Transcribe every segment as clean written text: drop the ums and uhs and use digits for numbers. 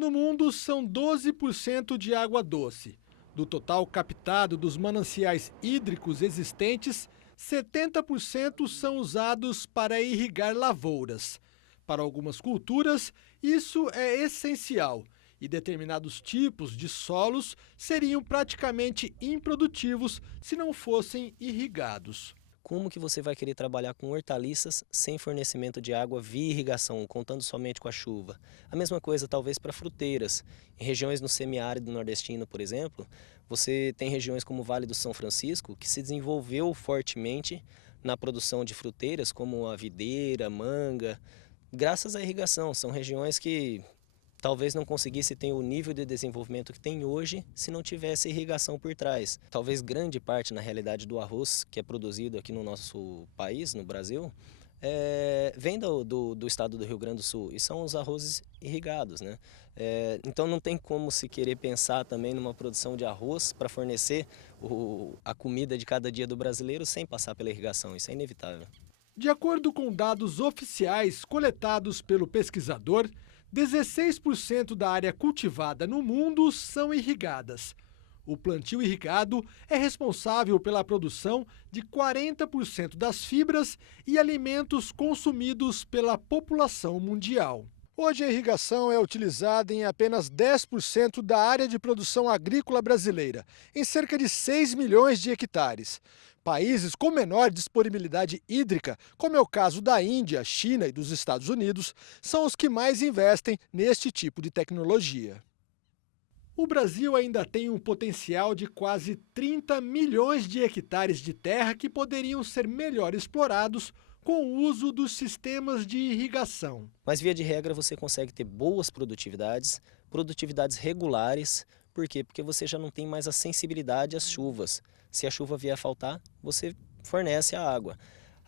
No mundo, são 12% de água doce. Do total captado dos mananciais hídricos existentes, 70% são usados para irrigar lavouras. Para algumas culturas, isso é essencial e determinados tipos de solos seriam praticamente improdutivos se não fossem irrigados. Como que você vai querer trabalhar com hortaliças sem fornecimento de água via irrigação, contando somente com a chuva? A mesma coisa talvez para fruteiras. Em regiões no semiárido nordestino, por exemplo, você tem regiões como o Vale do São Francisco, que se desenvolveu fortemente na produção de fruteiras, como a videira, manga, graças à irrigação. São regiões que talvez não conseguisse ter o nível de desenvolvimento que tem hoje se não tivesse irrigação por trás. Talvez grande parte, na realidade, do arroz que é produzido aqui no nosso país, no Brasil, vem do estado do Rio Grande do Sul e são os arrozes irrigados, né? Então não tem como se querer pensar também numa produção de arroz para fornecer a comida de cada dia do brasileiro sem passar pela irrigação. Isso é inevitável. De acordo com dados oficiais coletados pelo pesquisador, 16% da área cultivada no mundo são irrigadas. O plantio irrigado é responsável pela produção de 40% das fibras e alimentos consumidos pela população mundial. Hoje a irrigação é utilizada em apenas 10% da área de produção agrícola brasileira, em cerca de 6 milhões de hectares. Países com menor disponibilidade hídrica, como é o caso da Índia, China e dos Estados Unidos, são os que mais investem neste tipo de tecnologia. O Brasil ainda tem um potencial de quase 30 milhões de hectares de terra que poderiam ser melhor explorados com o uso dos sistemas de irrigação. Mas, via de regra, você consegue ter boas produtividades, produtividades regulares. Por quê? Porque você já não tem mais a sensibilidade às chuvas. Se a chuva vier a faltar, você fornece a água.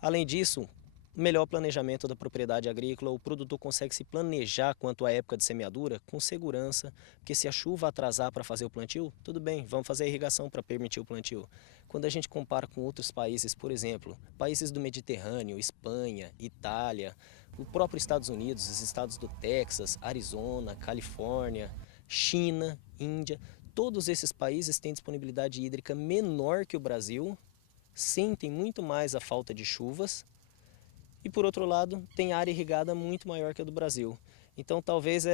Além disso, melhor planejamento da propriedade agrícola, o produtor consegue se planejar quanto à época de semeadura com segurança, porque se a chuva atrasar para fazer o plantio, tudo bem, vamos fazer a irrigação para permitir o plantio. Quando a gente compara com outros países, por exemplo, países do Mediterrâneo, Espanha, Itália, o próprio Estados Unidos, os estados do Texas, Arizona, Califórnia, China, Índia, todos esses países têm disponibilidade hídrica menor que o Brasil, sentem muito mais a falta de chuvas, e, por outro lado, tem área irrigada muito maior que a do Brasil. Então, talvez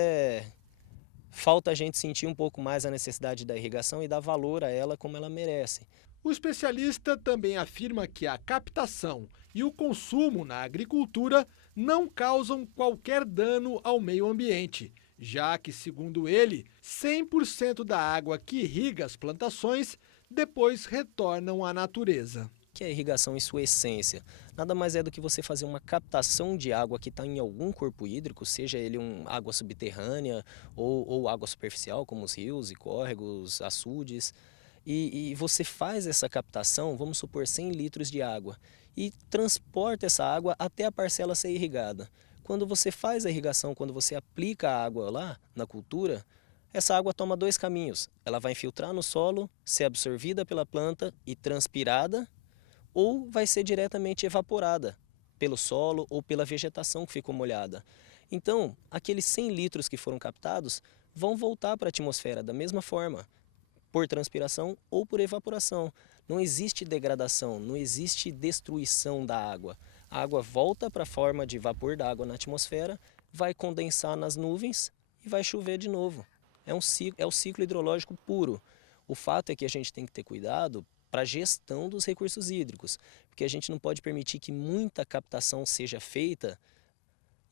falta a gente sentir um pouco mais a necessidade da irrigação e dar valor a ela como ela merece. O especialista também afirma que a captação e o consumo na agricultura não causam qualquer dano ao meio ambiente, já que, segundo ele, 100% da água que irriga as plantações depois retornam à natureza. Que é a irrigação em sua essência? Nada mais é do que você fazer uma captação de água que está em algum corpo hídrico, seja ele água subterrânea ou água superficial, como os rios e córregos, açudes, e você faz essa captação, vamos supor 100 litros de água, e transporta essa água até a parcela ser irrigada. Quando você faz a irrigação, quando você aplica a água lá na cultura, essa água toma dois caminhos. Ela vai infiltrar no solo, ser absorvida pela planta e transpirada, ou vai ser diretamente evaporada pelo solo ou pela vegetação que ficou molhada. Então, aqueles 100 litros que foram captados vão voltar para a atmosfera da mesma forma, por transpiração ou por evaporação. Não existe degradação, não existe destruição da água. A água volta para a forma de vapor da água na atmosfera, vai condensar nas nuvens e vai chover de novo. É o ciclo hidrológico puro. O fato é que a gente tem que ter cuidado para a gestão dos recursos hídricos, porque a gente não pode permitir que muita captação seja feita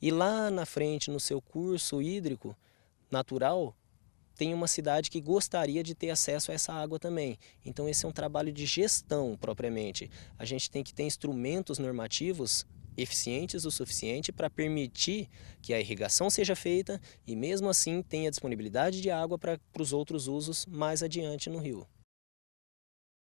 e lá na frente, no seu curso hídrico natural, tem uma cidade que gostaria de ter acesso a essa água também. Então esse é um trabalho de gestão propriamente. A gente tem que ter instrumentos normativos eficientes o suficiente para permitir que a irrigação seja feita e mesmo assim tenha disponibilidade de água para os outros usos mais adiante no rio.